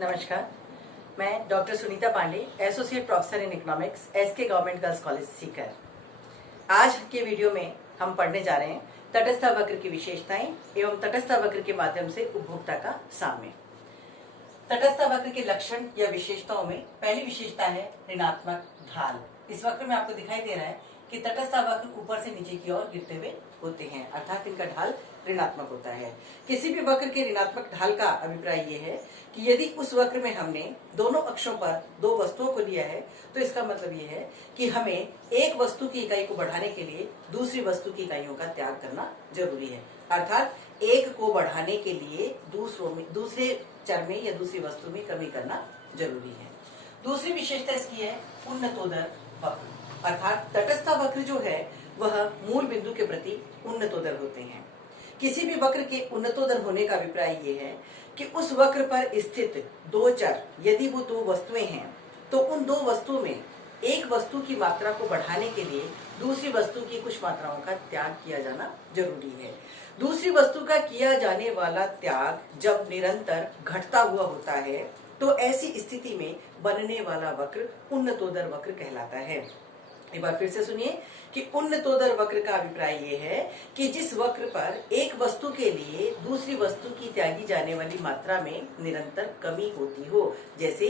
नमस्कार, मैं doctor Sunita Pandey, associate professor in economics, SK government girls college Sikar. आज के वीडियो में हम पढ़ने जा रहे हैं तटस्थ वक्र की विशेषताएं एवं तटस्थ वक्र के माध्यम से उपभोक्ता का साम्य। तटस्थ वक्र के लक्षण या विशेषताओं में पहली विशेषता है ऋणात्मक ढाल। इस वक्र में आपको दिखाई दे रहा है कि तटस्थ वक्र ऊपर से नीचे की ओर गिरते हुए होते हैं, अर्थात इनका ढाल ऋणात्मक होता है। किसी भी वक्र के ऋणात्मक ढाल का अभिप्राय यह है कि यदि उस वक्र में हमने दोनों अक्षों पर दो वस्तुओं को लिया है तो इसका मतलब यह है कि हमें एक वस्तु की इकाई को बढ़ाने के लिए दूसरी वस्तु की इकाइयों का त्याग करना जरूरी है, अर्थात एक को बढ़ाने के लिए दूसरे चर में या दूसरी वस्तु में कमी करना जरूरी है। दूसरी विशेषता इसकी है उन्नतोदर वक्र, अर्थात तटस्थ वक्र जो है वह मूल बिंदु के प्रति उन्नतोदर होते हैं। किसी भी वक्र के उन्नतोदर होने का अभिप्राय ये है कि उस वक्र पर स्थित दो चर यदि वो दो वस्तुएं हैं तो उन दो वस्तुओं में एक वस्तु की मात्रा को बढ़ाने के लिए दूसरी वस्तु की कुछ मात्राओं का त्याग किया जाना जरूरी है। दूसरी वस्तु का किया जाने वाला त्याग जब निरंतर घटता हुआ होता है तो ऐसी स्थिति में बनने वाला वक्र उन्नतोदर वक्र कहलाता है। एक बार फिर से सुनिए कि उन्नतोदर वक्र का अभिप्राय ये है कि जिस वक्र पर एक वस्तु के लिए दूसरी वस्तु की त्यागी जाने वाली मात्रा में निरंतर कमी होती हो। जैसे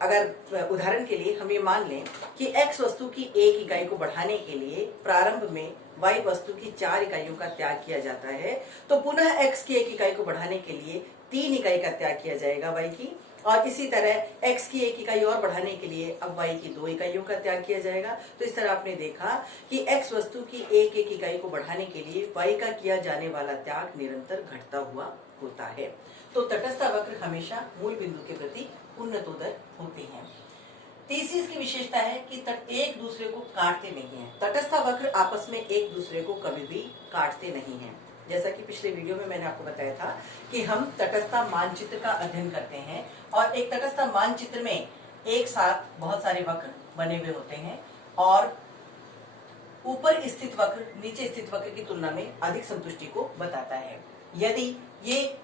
अगर उदाहरण के लिए हम ये मान लें कि x वस्तु की एक इकाई को बढ़ाने के लिए प्रारंभ में y वस्तु की 4 इकाइयों का त्याग किया जाता है तो पुनः x की एक इकाई को बढ़ाने के लिए 3 इकाई का त्याग किया जाएगा y की, और इसी तरह x की एक इकाई और बढ़ाने के लिए अब y की 2 इकाइयों का त्याग किया जाएगा। तो इस तरह आपने देखा कि x वस्तु की एक एक इकाई को बढ़ाने के लिए y का किया जाने वाला त्याग निरंतर घटता हुआ होता है। तो तटस्थ वक्र हमेशा मूल बिंदु के प्रति उन्नतोदर होते हैं। तीसरी इसकी विशेषता है कि एक दूसरे को काटते नहीं हैं। तटस्थ वक्र आपस में एक दूसरे को कभी भी काटते नहीं हैं। जैसा कि पिछले वीडियो में मैंने आपको बताया था कि हम तटस्थ मानचित्र का अध्ययन करते हैं और एक तटस्थ मानचित्र में एक साथ बहुत सारे वक्र बने हुए होते हैं और ऊपर स्थित वक्र नीचे स्थित वक्र की तुलना में अधिक संतुष्टि को बताता है। यदि ये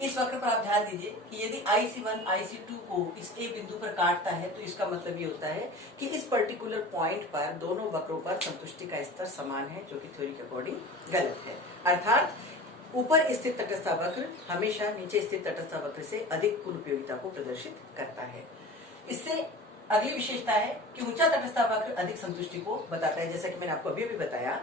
इस वक्र पर आप ध्यान दीजिए कि यदि IC1 IC2 को इस A बिंदु पर काटता है तो इसका मतलब ये होता है कि इस पर्टिकुलर पॉइंट पर दोनों वक्रों पर संतुष्टि का स्तर समान है, जो कि थ्योरी के अकॉर्डिंग गलत है। अर्थात ऊपर स्थित तटस्थ वक्र हमेशा नीचे स्थित तटस्थ वक्र से अधिक कुल उपयोगिता को प्रदर्शित करता है। इससे अगली विशेषता है कि ऊंचा तटस्थ वक्र अधिक संतुष्टि को बताता है। जैसा कि मैंने आपको अभी भी बताया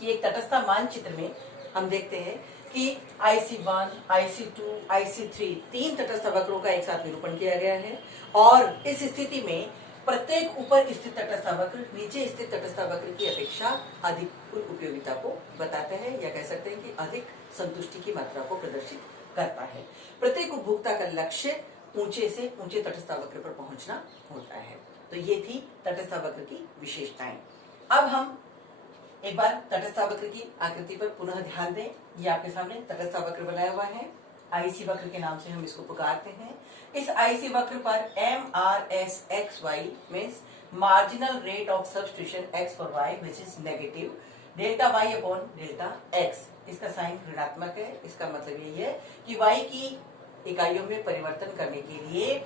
कि एक तटस्थ मानचित्र में हम देखते हैं कि IC1, IC2, IC3 तीन तटस्थ वक्रों का एक साथ निरूपण किया गया है और इस स्थिति में प्रत्येक ऊपर स्थित तटस्थ वक्र नीचे स्थित तटस्थ वक्र की अपेक्षा अधिक कुल उपयोगिता को बताता है, या कह सकते हैं कि अधिक संतुष्टि की मात्रा को प्रदर्शित करता है। प्रत्येक उपभोक्ता का लक्ष्य ऊंचे से ऊंचे तटस्थ वक्र पर पहुंचना होता है। तो ये थी तटस्थ वक्र की विशेषताएं। अब हम एक बार तटस्थ वक्र की आकृति पर पुनः ध्यान दें। ये आपके सामने तटस्थ वक्र बनाया हुआ है, IC वक्र के नाम से हम इसको पुकारते हैं। इस IC वक्र पर MRSXY means marginal rate of substitution x for y which is negative, delta y upon delta x, इसका साइन ऋणात्मक है। इसका मतलब यही है कि y की इकाइयों में परिवर्तन करने के लिए,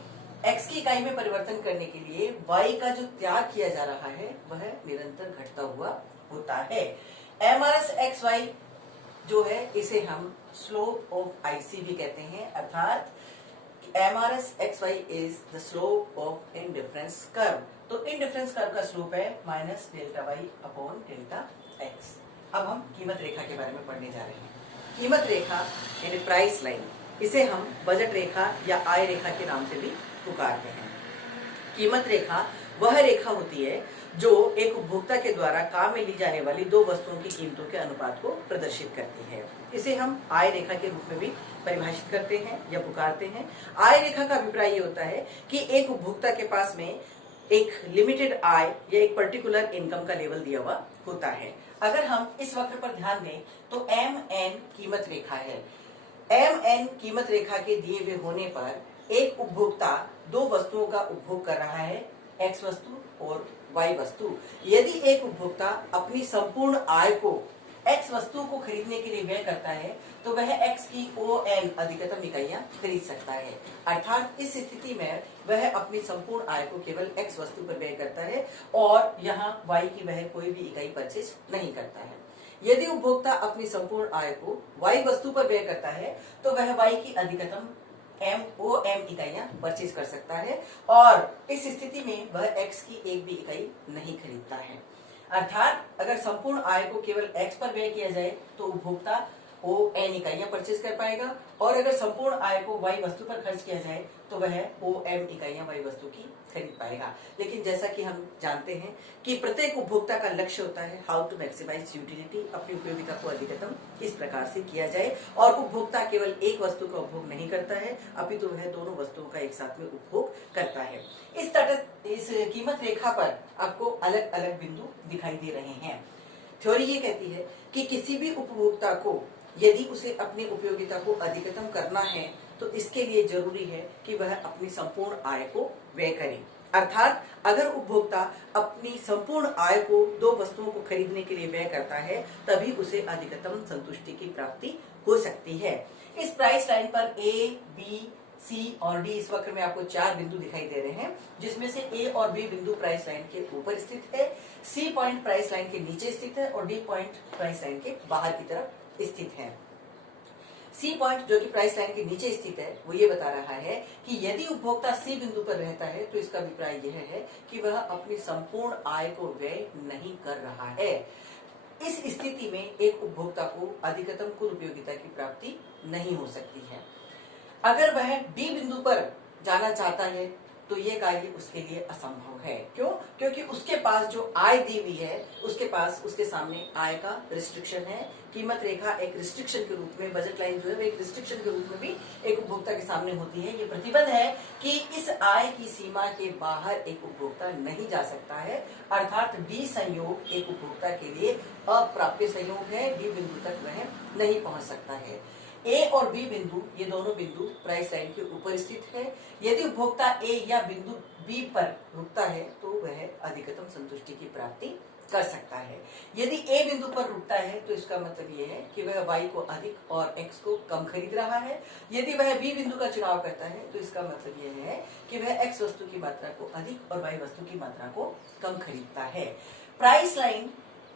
x की इकाई में परिवर्तन करने के लिए y का जो त्याग किया जा रहा है वह निरंतर घटता हुआ होता है। MRSXY जो है इसे हम स्लोप ऑफ IC भी कहते हैं, अर्थात MRSXY is the slope of indifference curve. तो इंडिफरेंस कर्व का स्लोप है minus delta y upon delta x। अब हम कीमत रेखा के बारे में पढ़ने जा रहे हैं। कीमत रेखा यानी प्राइस लाइन, इसे हम बजट रेखा या आय रेखा के नाम से भी पुकारते हैं। कीमत रेखा वह रेखा होती है जो एक उपभोक्ता के द्वारा काम में ली जाने वाली दो वस्तुओं की कीमतों के अनुपात को प्रदर्शित करती है। इसे हम आय रेखा के रूप में भी परिभाषित करते हैं या पुकारते हैं। आय रेखा का अभिप्राय ये होता है कि एक उपभोक्ता के पास में एक लिमिटेड आय या एक पर्टिकुलर इनकम का लेवल दिया हुआ होता है। अगर हम इस वक्र पर ध्यान दें तो MN कीमत रेखा है। MN कीमत रेखा के दिए हुए होने पर एक उपभोक्ता दो वस्तुओं का उपभोग कर रहा है, X वस्तु और Y वस्तु। यदि एक उपभोक्ता अपनी संपूर्ण आय को x वस्तु को खरीदने के लिए व्यय करता है तो वह x की ON अधिकतम इकाइयां खरीद सकता है। अर्थात इस स्थिति में वह अपनी संपूर्ण आय को केवल x वस्तु पर व्यय करता है और यहाँ y की वह कोई भी इकाई परचेज नहीं करता है। यदि उपभोक्ता अपनी संपूर्ण आय को y वस्तु पर व्यय करता है तो वह y की अधिकतम OM इकाइयां परचेज कर सकता है और इस स्थिति में वह x की एक भी इकाई नहीं खरीदता है। अर्थात अगर संपूर्ण आय को केवल x पर व्यय किया जाए तो उपभोक्ता ON इकाइयां परचेज कर पाएगा और अगर संपूर्ण आय को y वस्तु पर खर्च किया जाए तो वह OM इकाइयां y वस्तु की खरीद पाएगा। लेकिन जैसा कि हम जानते हैं कि प्रत्येक उपभोक्ता का लक्ष्य होता है हाउ टू मैक्सिमाइज यूटिलिटी, अपनी उपयोगिता को अधिकतम इस प्रकार से किया जाए और उपभोक्ता केवल एक वस्तु का उपभोग नहीं करता है अपितु वह दोनों वस्तुओं का एक साथ में उपभोग करता है। इस कीमत रेखा पर आपको अलग अलग बिंदु दिखाई दे रहे हैं। थ्योरी ये कहती है कि किसी भी उपभोक्ता को यदि उसे अपनी उपयोगिता को अधिकतम करना है तो इसके लिए जरूरी है कि वह अपनी संपूर्ण आय को व्यय करे। अर्थात अगर उपभोक्ता अपनी संपूर्ण आय को दो वस्तुओं को खरीदने के लिए व्यय करता है तभी उसे अधिकतम संतुष्टि की प्राप्ति हो सकती है। इस प्राइस लाइन पर A, B, C और D इस वक्र में आपको 4 बिंदु दिखाई दे रहे हैं जिसमें से A और B बिंदु प्राइस लाइन के ऊपर स्थित है, C पॉइंट प्राइस लाइन के नीचे स्थित है और D पॉइंट प्राइस लाइन के बाहर की तरफ स्थित है। C पॉइंट जो कि प्राइस लाइन के नीचे स्थित है वो ये बता रहा है कि यदि उपभोक्ता C बिंदु पर रहता है तो इसका अभिप्राय यह है कि वह अपनी संपूर्ण आय को व्यय नहीं कर रहा है। इस स्थिति में एक उपभोक्ता को अधिकतम कुल उपयोगिता की प्राप्ति नहीं हो सकती है। अगर वह D बिंदु पर जाना चाहता है तो ये कार्य उसके लिए असंभव है। क्यों? क्योंकि उसके पास जो आय दी हुई है उसके सामने आय का रिस्ट्रिक्शन है। कीमत रेखा एक रिस्ट्रिक्शन के रूप में, बजट लाइन जो है वो एक रिस्ट्रिक्शन के रूप में भी एक उपभोक्ता के सामने होती है। ये प्रतिबंध है कि इस आय की सीमा के बाहर एक उपभोक्ता नहीं जा सकता है। अर्थात डी संयोग एक उपभोक्ता के लिए अप्राप्य संयोग है। डी बिंदु तक वह नहीं पहुंच सकता है। ए और बी बिंदु, ये दोनों बिंदु प्राइस लाइन के ऊपर स्थित है। यदि उपभोक्ता ए या बिंदु बी पर रुकता है तो वह अधिकतम संतुष्टि की प्राप्ति कर सकता है। यदि ए बिंदु पर रुकता है तो इसका मतलब यह है कि वह वाई को अधिक और एक्स को कम खरीद रहा है। यदि वह बी बिंदु का चुनाव करता है तो इसका मतलब यह है कि वह एक्स वस्तु की मात्रा को अधिक और वाई वस्तु की मात्रा को कम खरीदता है। प्राइस लाइन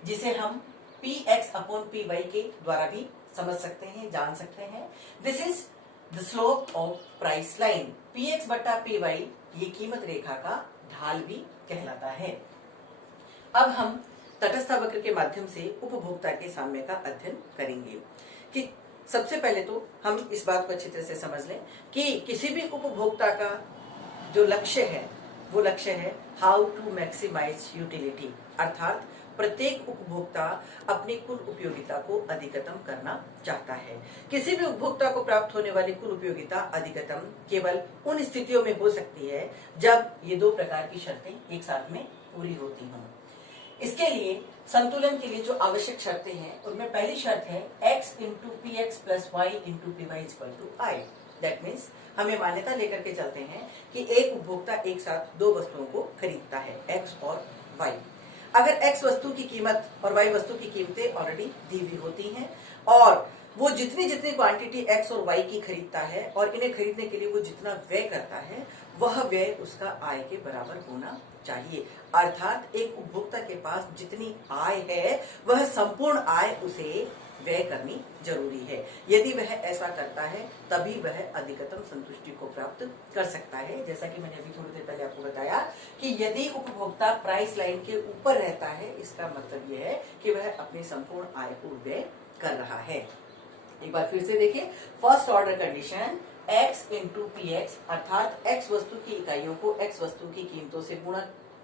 जिसे हम PX/PY के द्वारा भी समझ सकते हैं, जान सकते हैं। This is the slope of price line. PX/PY ये कीमत रेखा का ढाल भी कहलाता है। अब हम तटस्थ वक्र के माध्यम से उपभोक्ता के साम्य का अध्ययन करेंगे कि सबसे पहले तो हम इस बात को अच्छी तरह से समझ लें कि किसी भी उपभोक्ता का जो लक्ष्य है वो लक्ष्य है हाउ टू मैक्सिमाइज यूटिलिटी। अर्थात प्रत्येक उपभोक्ता अपनी कुल उपयोगिता को अधिकतम करना चाहता है। किसी भी उपभोक्ता को प्राप्त होने वाली कुल उपयोगिता अधिकतम केवल उन स्थितियों में हो सकती है जब ये दो प्रकार की शर्तें एक साथ में पूरी होती हों। इसके लिए संतुलन के लिए जो आवश्यक शर्तें हैं उनमें पहली शर्त है x × px + y × py = I। That means हमें मान्यता लेकर के चलते हैं कि एक उपभोक्ता एक साथ दो वस्तुओं को खरीदता है, x और y। अगर x वस्तु की कीमत और y वस्तु की कीमतें ऑलरेडी दी हुई होती हैं और वो जितनी क्वांटिटी x और y की खरीदता है और इन्हें खरीदने के लिए वो जितना व्यय करता है वह व्यय उसका आय के बराबर होना चाहिए। अर्थात एक उपभोक्ता के पास जितनी आय है वह संपूर्ण आय उसे व्यय करनी जरूरी है। यदि वह ऐसा करता है तभी वह अधिकतम संतुष्टि को प्राप्त कर सकता है। जैसा कि मैंने अभी थोड़ी देर पहले आपको बताया कि यदि उपभोक्ता प्राइस लाइन के ऊपर रहता है इसका मतलब यह है कि वह अपनी संपूर्ण आय को व्यय कर रहा है। एक बार फिर से देखिए, first order condition x × px अर्थात x वस्तु की इकाइयों को x वस्तु की कीमतों से गुणा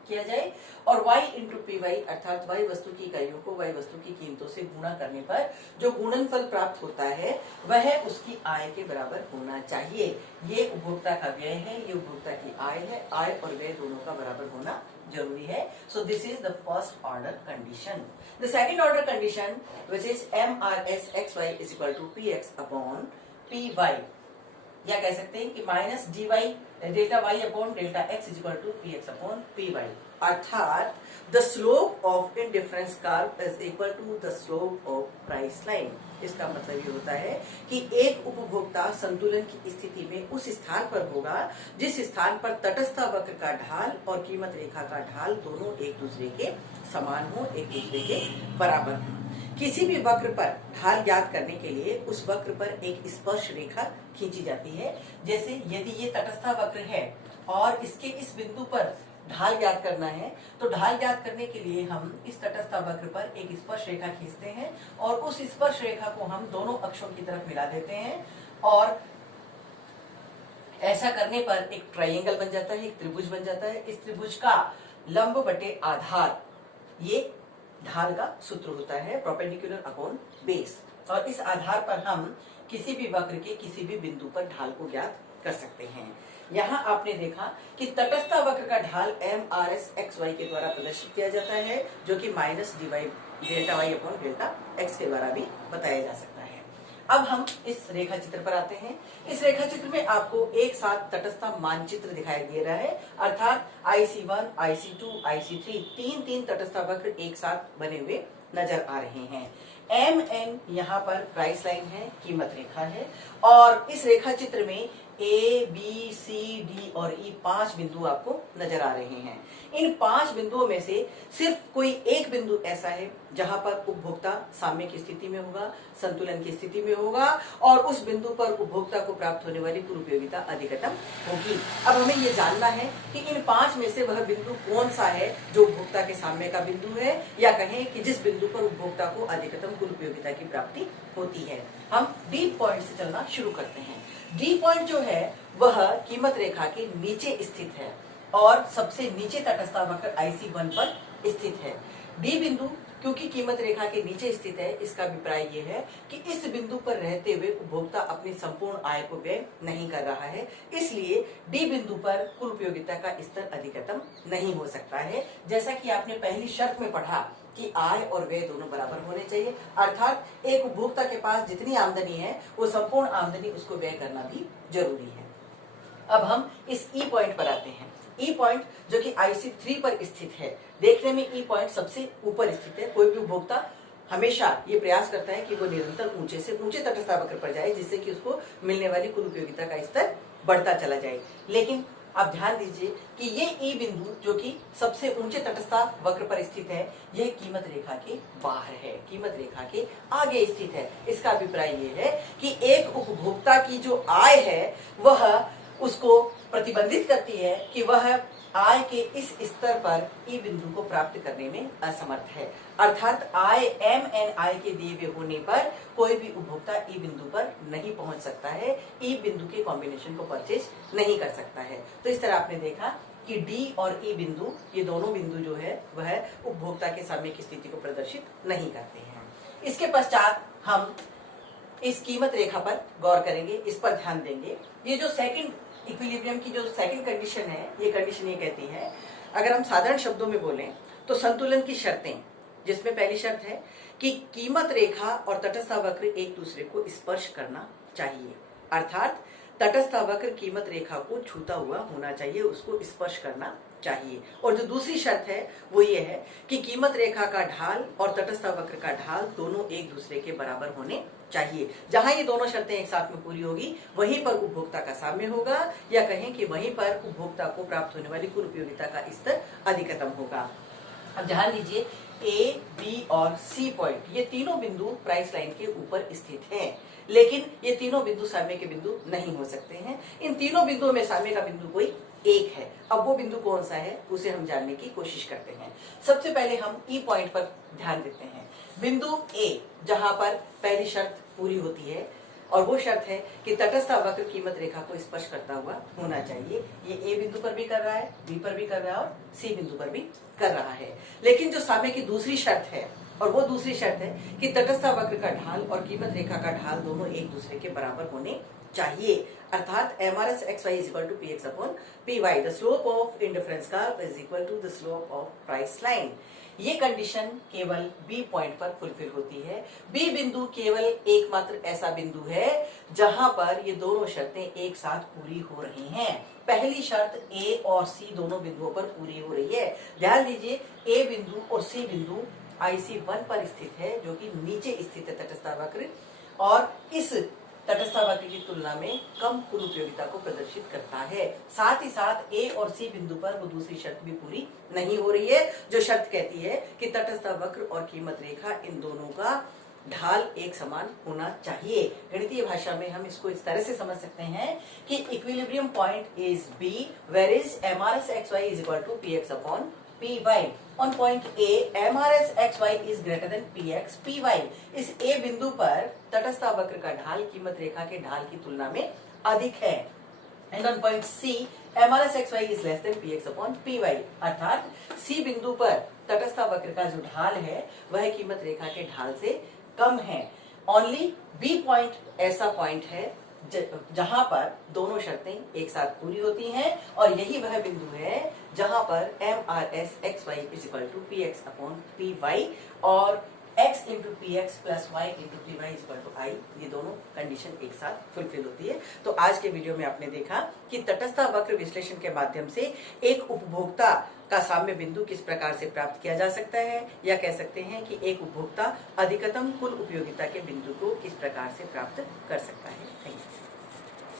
किया जाए और y × py अर्थात y वस्तु की इकाइयों को y वस्तु की कीमतों से गुणा करने पर जो गुणनफल प्राप्त होता है वह उसकी आय के बराबर होना चाहिए। ये उपभोक्ता का व्यय है, ये उपभोक्ता की आय है। आय और व्यय दोनों का बराबर होना जरूरी है। So this is the first order condition. The second order condition which is MRS xy = px/py। या कह सकते हैं कि minus dy delta y upon delta x is equal to px upon py, अर्थात the slope of indifference curve is equal to the slope of price line. इसका मतलब ये होता है कि एक उपभोक्ता संतुलन की स्थिति में उस स्थान पर होगा जिस स्थान पर तटस्थ वक्र का ढाल और कीमत रेखा का ढाल दोनों एक दूसरे के समान हो, एक दूसरे के बराबर हो। किसी भी वक्र पर ढाल ज्ञात करने के लिए उस वक्र पर एक स्पर्श रेखा खींची जाती है। जैसे यदि ये तटस्थ वक्र है और इसके इस बिंदु पर ढाल ज्ञात करना है, तो ढाल ज्ञात करने के लिए हम इस तटस्थ वक्र पर एक स्पर्श रेखा खींचते हैं और उस स्पर्श रेखा को हम दोनों अक्षों की तरफ मिला देते हैं और ऐसा करने पर एक ट्रायंगल बन जाता है, एक त्रिभुज बन जाता है। इस त्रिभुज का लंब बटे आधार ये ढाल का सूत्र होता है, परपेंडिकुलर अपॉन बेस, और इस आधार पर हम किसी भी वक्र के किसी भी बिंदु पर ढाल को ज्ञात कर सकते हैं। यहाँ आपने देखा कि तटस्थ वक्र का ढाल MRS XY के द्वारा प्रदर्शित किया जाता है, जो कि minus dy delta y upon delta x के द्वारा भी बताया जा सकता है। अब हम इस रेखा चित्र पर आते हैं। इस रेखा चित्र में आपको एक साथ तटस्थ मानचित्र दिखाई दे रहा है, अर्थात IC1, IC2, IC3 तीन तटस्थ वक्र एक साथ बने हुए नजर आ रहे हैं। MN यहाँ पर प्राइस लाइन है, कीमत रेखा है, और इस रेखा चित्र में A, B, C, D और E 5 बिंदु आपको नजर आ रहे हैं। इन 5 बिंदुओं में से सिर्फ कोई एक बिंदु ऐसा है जहां पर उपभोक्ता साम्य की स्थिति में होगा, संतुलन की स्थिति में होगा, और उस बिंदु पर उपभोक्ता को प्राप्त होने वाली कुल उपयोगिता अधिकतम होगी। अब हमें ये जानना है कि इन 5 में से वह बिंदु कौन सा है जो उपभोक्ता के साम्य का बिंदु है, या कहें कि जिस बिंदु पर उपभोक्ता को अधिकतम कुल उपयोगिता की प्राप्ति होती है। हम डी पॉइंट से चलना शुरू करते हैं। डी पॉइंट जो है वह कीमत रेखा के नीचे स्थित है और सबसे नीचे तटस्थ वक्र IC1 पर स्थित है। डी बिंदु क्योंकि कीमत रेखा के नीचे स्थित है, इसका अभिप्राय ये है कि इस बिंदु पर रहते हुए उपभोक्ता अपनी संपूर्ण आय को व्यय नहीं कर रहा है, इसलिए डी बिंदु पर कुल उपयोगिता का स्तर अधिकतम नहीं हो सकता है। जैसा कि आपने पहली शर्त में पढ़ा कि आय और व्यय दोनों बराबर होने चाहिए, अर्थात एक उपभोक्ता के पास जितनी आमदनी है वो संपूर्ण आमदनी उसको व्यय करना भी जरूरी है। अब हम इस ई पॉइंट पर आते हैं। ई पॉइंट जो कि IC3 पर स्थित है, देखने में ई पॉइंट सबसे ऊपर स्थित है। कोई भी उपभोक्ता हमेशा ये प्रयास करता है कि वो निरंतर ऊंचे से ऊंचे तटस्थ वक्र पर जाए, जिससे कि उसको मिलने वाली कुल उपयोगिता का स्तर बढ़ता चला जाए। लेकिन आप ध्यान दीजिए कि ये ई बिंदु जो कि सबसे ऊंचे तटस्थ वक्र पर स्थित है, यह कीमत रेखा के बाहर है, कीमत रेखा के आगे स्थित है। इसका अभिप्राय ये है कि एक उपभोक्ता की जो आय है वह उसको प्रतिबंधित करती है कि वह आय के इस स्तर पर ई बिंदु को प्राप्त करने में असमर्थ है, अर्थात आय MNI के दिए हुए होने पर कोई भी उपभोक्ता ई बिंदु पर नहीं पहुंच सकता है, ई बिंदु के कॉम्बिनेशन को परचेज नहीं कर सकता है। तो इस तरह आपने देखा कि डी और ई बिंदु, ये दोनों बिंदु जो है वह उपभोक्ता के साम्य की स्थिति को प्रदर्शित नहीं करते हैं। इसके पश्चात हम इस कीमत रेखा पर गौर करेंगे, इस पर ध्यान देंगे। ये जो सेकंड इक्विलिब्रियम की जो सेकंड कंडीशन है, ये कंडीशन ये कहती है, अगर हम साधारण शब्दों में बोलें तो संतुलन की शर्तें, जिसमें पहली शर्त है कि कीमत रेखा और तटस्थ वक्र एक दूसरे को स्पर्श करना चाहिए, अर्थात तटस्थ वक्र कीमत रेखा को छूता हुआ होना चाहिए, उसको स्पर्श करना चाहिए। और जो दूसरी शर्त है वो ये है कि कीमत रेखा का ढाल और तटस्थ वक्र का ढाल दोनों एक दूसरे के बराबर होने चाहिए। जहां ये दोनों शर्तें एक साथ में पूरी होगी वहीं पर उपभोक्ता का साम्य होगा, या कहें कि वहीं पर उपभोक्ता को प्राप्त होने वाली कुल उपयोगिता का स्तर अधिकतम होगा। अब ध्यान दीजिए, A, B और C पॉइंट, ये तीनों बिंदु प्राइस लाइन के ऊपर स्थित हैं, लेकिन ये तीनों बिंदु साम्य के बिंदु नहीं हो सकते हैं। इन तीनों बिंदुओं में साम्य का बिंदु कोई एक है। अब वो बिंदु कौन सा है उसे हम जानने की कोशिश करते हैं। सबसे पहले हम ई पॉइंट पर ध्यान देते हैं। बिंदु ए, जहां पर पहली शर्त पूरी होती है, और वो शर्त है कि तटस्थ वक्र कीमत रेखा को स्पर्श करता हुआ होना चाहिए। ये ए बिंदु पर भी कर रहा है, बी पर भी कर रहा है और सी बिंदु पर भी कर रहा है। लेकिन जो साम्य की दूसरी शर्त है, और वो दूसरी शर्त है कि तटस्थ वक्र का ढाल और कीमत रेखा का ढाल दोनों एक दूसरे के बराबर होने चाहिए, अर्थात MRS XY is equal to PX upon PY। The slope of indifference curve is equal to the slope of price line. ये कंडीशन केवल बी पॉइंट पर फुलफिल होती है। बी बिंदु केवल एकमात्र ऐसा बिंदु है जहां पर ये दोनों शर्तें एक साथ पूरी हो रही हैं। पहली शर्त ए और सी दोनों बिंदुओं पर पूरी हो रही है। ध्यान दीजिए, ए बिंदु और सी बिंदु IC1 पर स्थित है, जो कि नीचे स्थित है तटस्थ वक्र, और इस तटस्थ वक्र की तुलना में कम कुल उपयोगिता को प्रदर्शित करता है। साथ ही साथ ए और सी बिंदु पर वो दूसरी शर्त भी पूरी नहीं हो रही है, जो शर्त कहती है कि तटस्थ वक्र और कीमत रेखा इन दोनों का ढाल एक समान होना चाहिए। गणितीय भाषा में हम इसको इस तरह से समझ सकते हैं कि equilibrium point is B, where is MRS XY is equal to PX upon PY। On point A, MRS XY is greater than PX PY। इस A बिंदु पर तटस्थ वक्र का ढाल कीमत रेखा के ढाल की तुलना में अधिक है। And on point C, MRS XY is less than PX upon PY। अर्थात C बिंदु पर तटस्थ वक्र का जो ढाल है वह कीमत रेखा के ढाल से कम है। Only B पॉइंट ऐसा पॉइंट है जहां पर दोनों शर्तें एक साथ पूरी होती हैं, और यही वह बिंदु है जहां पर MRS XY is equal to PX upon PY और X into PX plus Y into PY is equal to I, ये दोनों कंडीशन एक साथ फुलफिल होती है। तो आज के वीडियो में आपने देखा कि तटस्थ वक्र विश्लेषण के माध्यम से एक उपभोक्ता का साम्य बिंदु किस प्रकार से प्राप्त किया जा सकता है, या कह सकते हैं कि एक उपभोक्ता अधिकतम कुल उपयोगिता के बिंदु को किस प्रकार से प्राप्त कर सकता है। Thank you.